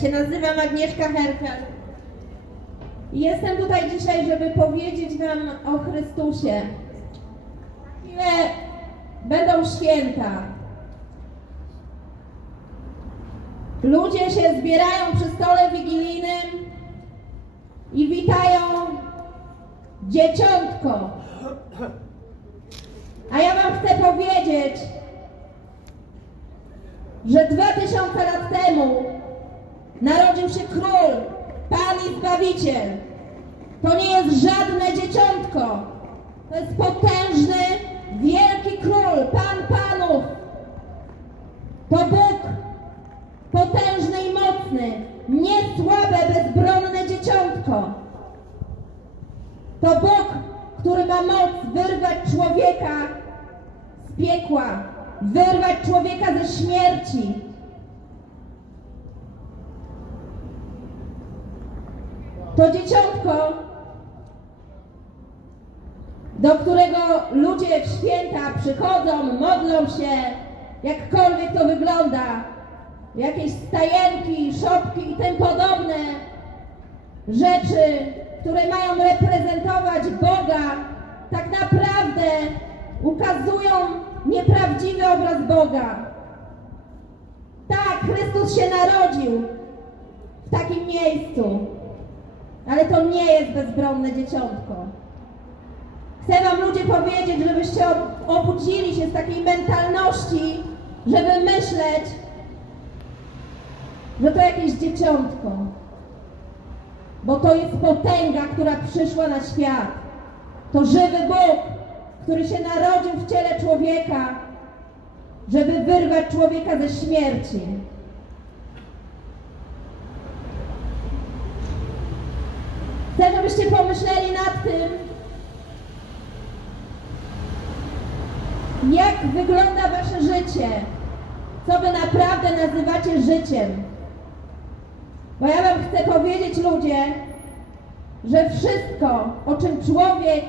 się nazywam Agnieszka Herkel. I Jestem tutaj dzisiaj, żeby powiedzieć Wam o Chrystusie. Ile będą święta. Ludzie się zbierają przy stole wigilijnym i witają dzieciątko. A ja Wam chcę powiedzieć, że dwa tysiące lat temu narodził się król, Pan i Zbawiciel. To nie jest żadne dzieciątko. To jest potężny, wielki król, Pan Panów. To Bóg, potężny i mocny, nie słabe, bezbronne dzieciątko. To Bóg, który ma moc wyrwać człowieka z piekła, wyrwać człowieka ze śmierci. To dzieciątko, do którego ludzie w święta przychodzą, modlą się, jakkolwiek to wygląda, jakieś stajenki, szopki i tym podobne rzeczy, które mają reprezentować Boga, tak naprawdę ukazują nieprawdziwy obraz Boga. Tak, Chrystus się narodził w takim miejscu, ale to nie jest bezbronne dzieciątko. Chcę Wam ludzie powiedzieć, żebyście ob- obudzili się z takiej mentalności, żeby myśleć, że to jakieś dzieciątko. Bo to jest potęga, która przyszła na świat. To żywy Bóg, który się narodził w ciele człowieka, żeby wyrwać człowieka ze śmierci. Chcę, żebyście pomyśleli nad tym, jak wygląda wasze życie, co wy naprawdę nazywacie życiem. Bo ja wam chcę powiedzieć, ludzie, że wszystko, o czym człowiek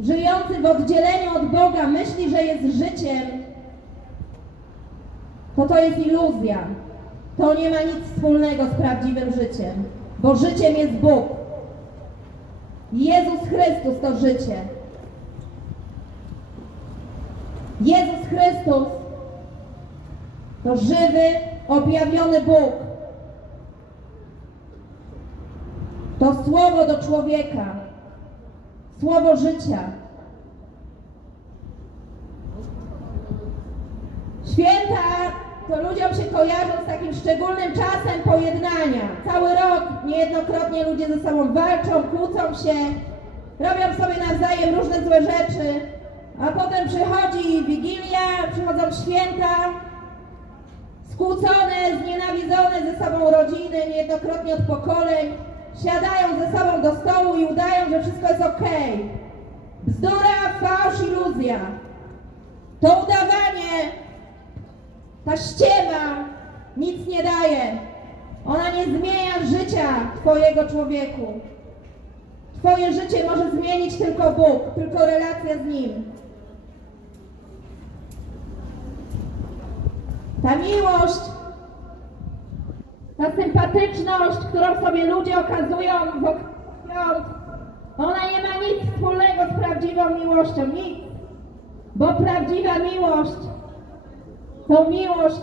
żyjący w oddzieleniu od Boga myśli, że jest życiem, to to jest iluzja. To nie ma nic wspólnego z prawdziwym życiem, bo życiem jest Bóg. Jezus Chrystus to życie. Jezus Chrystus to żywy, objawiony Bóg. To słowo do człowieka, słowo życia. Święta to ludziom się kojarzą z takim szczególnym czasem pojednania. Cały rok niejednokrotnie ludzie ze sobą walczą, kłócą się, robią sobie nawzajem różne złe rzeczy, a potem przychodzi Wigilia, przychodzą święta, skłócone, znienawidzone ze sobą rodziny, niejednokrotnie od pokoleń, siadają ze sobą do stołu i udają, że wszystko jest okej. Bzdura, fałsz, iluzja. To udawanie, ta ściema nic nie daje. Ona nie zmienia życia Twojego człowieku. Twoje życie może zmienić tylko Bóg, tylko relacja z Nim. Ta miłość, ta sympatyczność, którą sobie ludzie okazują wokół świąt, ona nie ma nic wspólnego z prawdziwą miłością, nic. Bo prawdziwa miłość to miłość,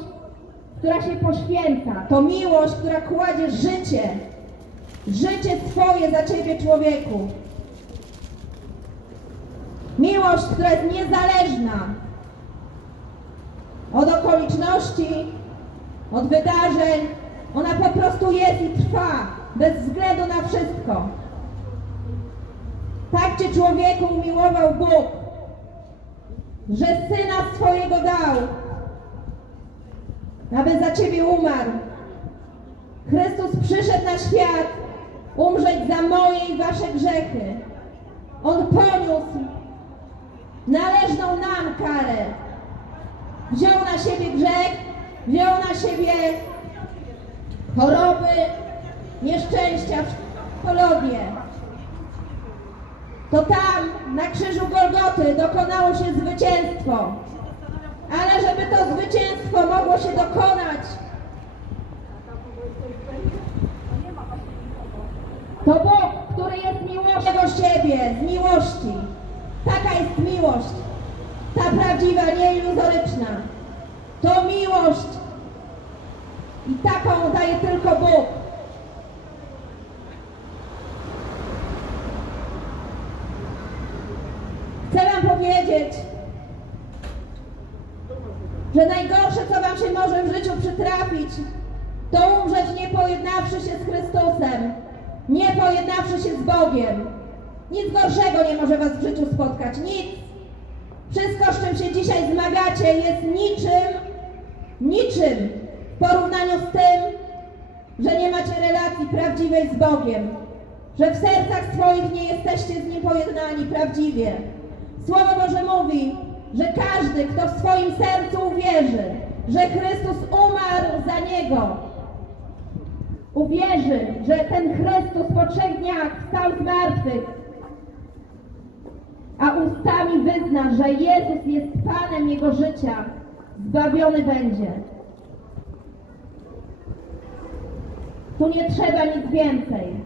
która się poświęca, to miłość, która kładzie życie, życie Twoje za Ciebie, człowieku. Miłość, która jest niezależna od okoliczności, od wydarzeń. Ona po prostu jest i trwa, bez względu na wszystko. Tak Cię człowieku umiłował Bóg, że Syna swojego dał, aby za Ciebie umarł. Chrystus przyszedł na świat umrzeć za moje i Wasze grzechy. On poniósł należną nam karę. Wziął na siebie grzech, wziął na siebie choroby, nieszczęścia, patologie. To tam, na krzyżu Golgoty, dokonało się zwycięstwo ale żeby to zwycięstwo mogło się dokonać, to Bóg, który jest miłością siebie, z miłości. Taka jest miłość, ta prawdziwa, nie iluzoryczna. To miłość i taką daje tylko Bóg. Chcę Wam powiedzieć, że najgorsze, co Wam się może w życiu przytrafić, to umrzeć nie pojednawszy się z Chrystusem, nie pojednawszy się z Bogiem. Nic gorszego nie może Was w życiu spotkać, nic. Wszystko, z czym się dzisiaj zmagacie, jest niczym, niczym w porównaniu z tym, że nie macie relacji prawdziwej z Bogiem, że w sercach swoich nie jesteście z Nim pojednani prawdziwie. Słowo Boże mówi, że każdy, kto w swoim sercu uwierzy, że Chrystus umarł za niego, uwierzy, że ten Chrystus po trzech dniach wstał z martwych, a ustami wyzna, że Jezus jest Panem jego życia, zbawiony będzie. Tu nie trzeba nic więcej.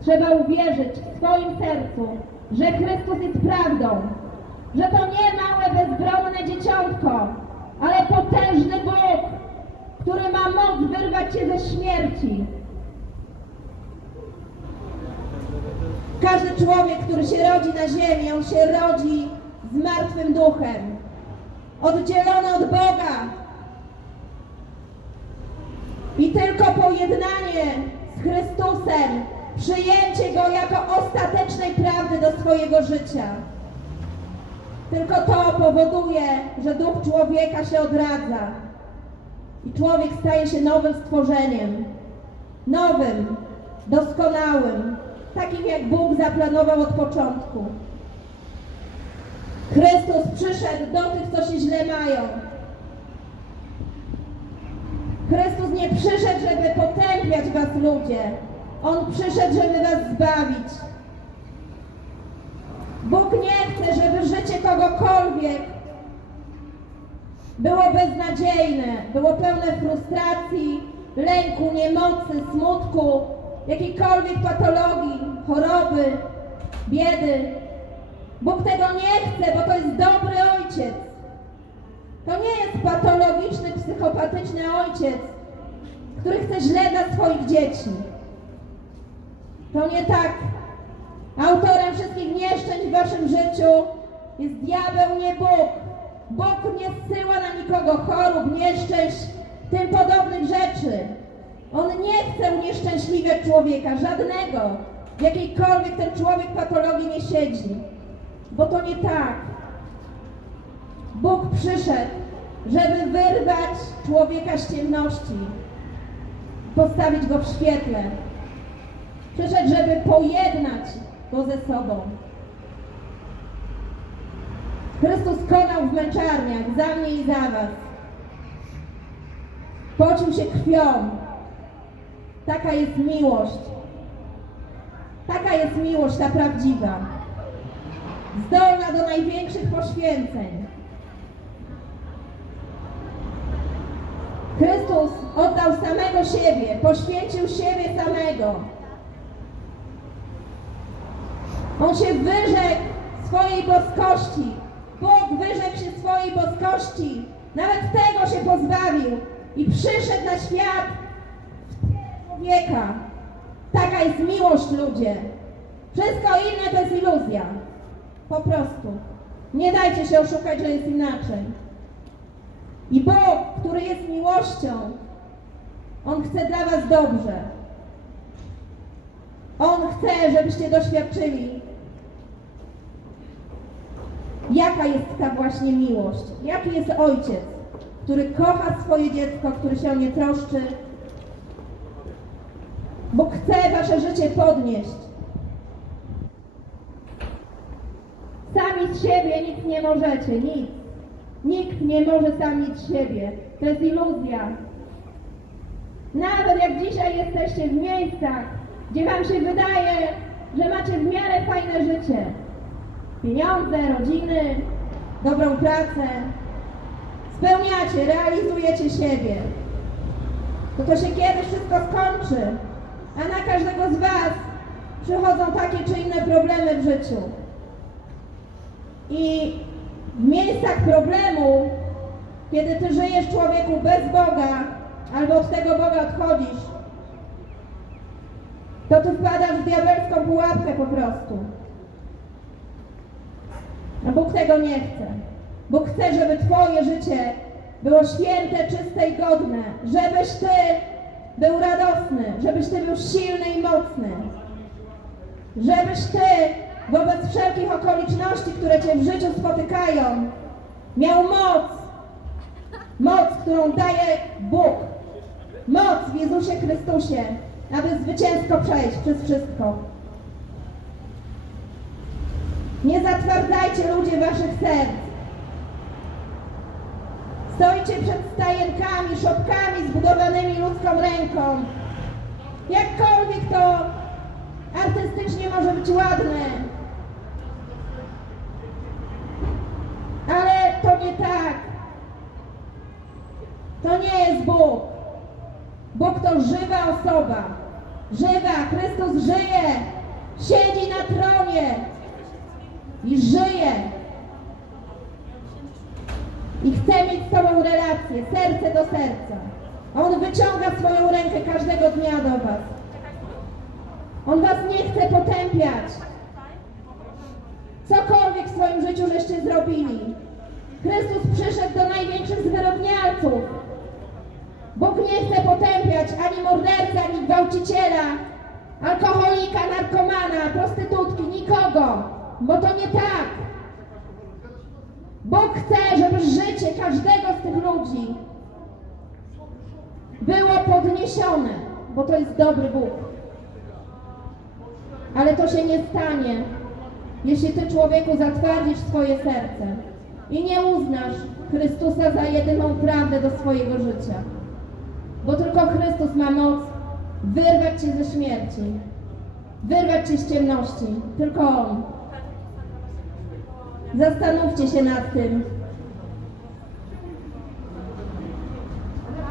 Trzeba uwierzyć w swoim sercu, że Chrystus jest prawdą, że to nie małe, bezbronne ale potężny Bóg, który ma moc wyrwać cię ze śmierci. Każdy człowiek, który się rodzi na ziemi, on się rodzi z martwym duchem, oddzielony od Boga. I tylko pojednanie z Chrystusem, przyjęcie Go jako ostatecznej prawdy do swojego życia. Tylko to powoduje, że duch człowieka się odradza. I człowiek staje się nowym stworzeniem. Nowym, doskonałym, takim jak Bóg zaplanował od początku. Chrystus przyszedł do tych, co się źle mają. Chrystus nie przyszedł, żeby potępiać was ludzie. On przyszedł, żeby was zbawić. Bóg nie chce, żeby życie kogokolwiek było beznadziejne, było pełne frustracji, lęku, niemocy, smutku, jakiejkolwiek patologii, choroby, biedy. Bóg tego nie chce, bo to jest dobry ojciec. To nie jest patologiczny, psychopatyczny ojciec, który chce źle dla swoich dzieci. To nie tak. Autorem wszystkich nieszczęść w waszym życiu jest diabeł, nie Bóg. Bóg nie zsyła na nikogo chorób, nieszczęść, tym podobnych rzeczy. On nie chce unieszczęśliwiać człowieka, żadnego. W jakiejkolwiek ten człowiek patologii nie siedzi. Bo to nie tak. Bóg przyszedł, żeby wyrwać człowieka z ciemności, postawić go w świetle. Przyszedł, żeby pojednać go ze sobą. Chrystus konał w męczarniach za mnie i za was. Pocił się krwią. Taka jest miłość. Taka jest miłość, ta prawdziwa. Zdolna do największych poświęceń. Chrystus oddał samego siebie, poświęcił siebie samego. On się wyrzekł swojej boskości. Bóg wyrzekł się swojej boskości. Nawet tego się pozbawił i przyszedł na świat w człowieka. Taka jest miłość, ludzie. Wszystko inne to jest iluzja. Po prostu. Nie dajcie się oszukać, że jest inaczej. I Bóg, który jest miłością, On chce dla Was dobrze. On chce, żebyście doświadczyli, jaka jest ta właśnie miłość. Jaki jest ojciec, który kocha swoje dziecko, który się o nie troszczy. Bo chce Wasze życie podnieść. Sami z siebie nic nie możecie, nic. Nikt nie może sami z siebie. To jest iluzja. Nawet jak dzisiaj jesteście w miejscach, gdzie wam się wydaje, że macie w miarę fajne życie. Pieniądze, rodziny, dobrą pracę. Spełniacie, realizujecie siebie. To to się kiedyś wszystko skończy. A na każdego z was przychodzą takie czy inne problemy w życiu. I w miejscach problemu, kiedy ty żyjesz człowieku bez Boga, albo od tego Boga odchodzisz, to ty wpadasz w diabelską pułapkę po prostu. A Bóg tego nie chce. Bóg chce, żeby Twoje życie było święte, czyste i godne. Żebyś Ty był radosny, żebyś Ty był silny i mocny. Żebyś Ty wobec wszelkich okoliczności, które Cię w życiu spotykają, miał moc. Moc, którą daje Bóg. Moc w Jezusie Chrystusie, aby zwycięsko przejść przez wszystko. Nie zatwardzajcie ludzie waszych serc. Stoicie przed stajenkami, szopkami zbudowanymi ludzką ręką. Jakkolwiek to artystycznie może być ładne. Ale to nie tak. To nie jest Bóg. Bóg to żywa osoba. Żywa. Chrystus żyje. Siedzi na tronie i żyje. I chce mieć z Tobą relację, serce do serca. On wyciąga swoją rękę każdego dnia do Was. On Was nie chce potępiać. Cokolwiek w swoim życiu żeście zrobili. Chrystus przyszedł do największych zwyrodnialców. Bóg nie chce potępiać ani mordercy, ani gwałciciela, alkoholika, narkomana, prostytutki, nikogo, bo to nie tak. Bóg chce, żeby życie każdego z tych ludzi było podniesione, bo to jest dobry Bóg. Ale to się nie stanie, jeśli Ty człowieku zatwardzisz swoje serce i nie uznasz Chrystusa za jedyną prawdę do swojego życia. Bo tylko Chrystus ma moc wyrwać Cię ze śmierci, wyrwać Cię z ciemności. Tylko On. Zastanówcie się nad tym.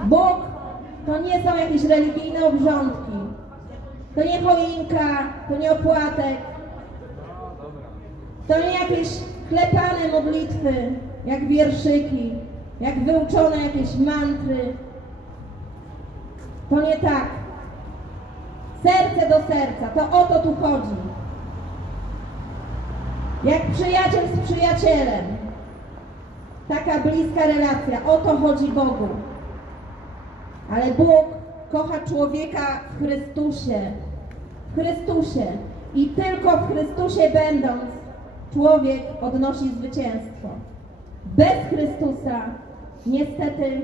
Bóg to nie są jakieś religijne obrządki. To nie choinka, to nie opłatek. To nie jakieś klepane modlitwy, jak wierszyki, jak wyuczone jakieś mantry. To nie tak. Serce do serca, to o to tu chodzi. Jak przyjaciel z przyjacielem. Taka bliska relacja, o to chodzi Bogu. Ale Bóg kocha człowieka w Chrystusie. W Chrystusie. I tylko w Chrystusie będąc, człowiek odnosi zwycięstwo. Bez Chrystusa, niestety,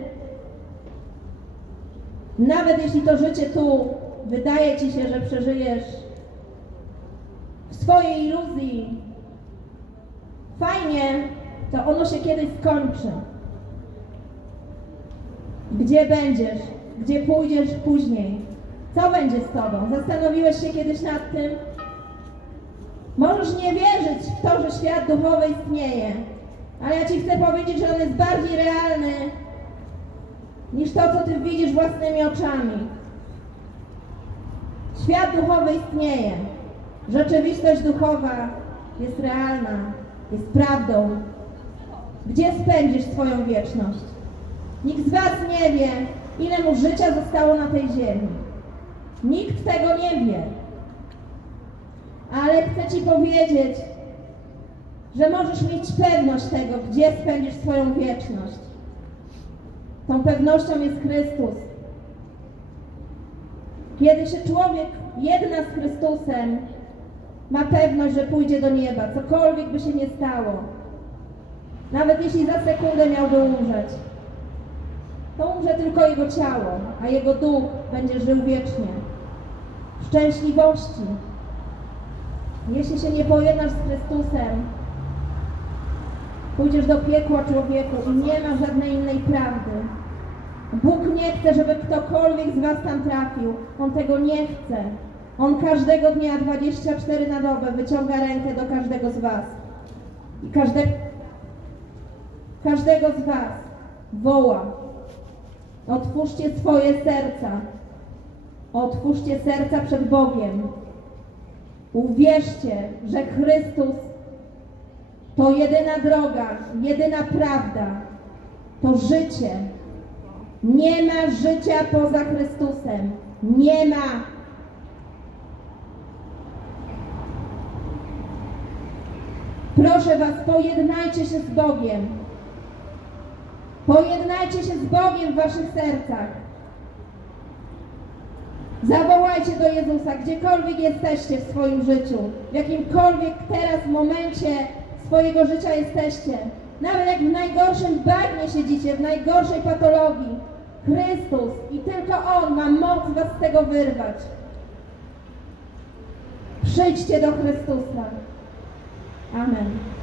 nawet jeśli to życie tu wydaje ci się, że przeżyjesz w swojej iluzji, fajnie, to ono się kiedyś skończy. Gdzie będziesz? Gdzie pójdziesz później? Co będzie z tobą? Zastanowiłeś się kiedyś nad tym? Możesz nie wierzyć w to, że świat duchowy istnieje, ale ja ci chcę powiedzieć, że on jest bardziej realny niż to, co ty widzisz własnymi oczami. Świat duchowy istnieje. Rzeczywistość duchowa jest realna, jest prawdą. Gdzie spędzisz swoją wieczność? Nikt z Was nie wie, ile mu życia zostało na tej ziemi. Nikt tego nie wie. Ale chcę Ci powiedzieć, że możesz mieć pewność tego, gdzie spędzisz swoją wieczność. Tą pewnością jest Chrystus. Kiedy się człowiek jedna z Chrystusem, ma pewność, że pójdzie do nieba, cokolwiek by się nie stało. Nawet jeśli za sekundę miałby umrzeć, to umrze tylko jego ciało, a jego duch będzie żył wiecznie. W szczęśliwości. Jeśli się nie pojednasz z Chrystusem, pójdziesz do piekła człowieku i nie ma żadnej innej prawdy. Bóg nie chce, żeby ktokolwiek z Was tam trafił. On tego nie chce. On każdego dnia 24 na dobę wyciąga rękę do każdego z Was. I każde, każdego z Was woła. Otwórzcie swoje serca. Otwórzcie serca przed Bogiem. Uwierzcie, że Chrystus to jedyna droga, jedyna prawda, to życie. Nie ma życia poza Chrystusem. Nie ma. Proszę Was, pojednajcie się z Bogiem. Pojednajcie się z Bogiem w Waszych sercach. Zawołajcie do Jezusa, gdziekolwiek jesteście w swoim życiu, w jakimkolwiek teraz momencie swojego życia jesteście. Nawet jak w najgorszym bagnie siedzicie, w najgorszej patologii, Chrystus i tylko On ma moc Was z tego wyrwać. Przyjdźcie do Chrystusa. Amen.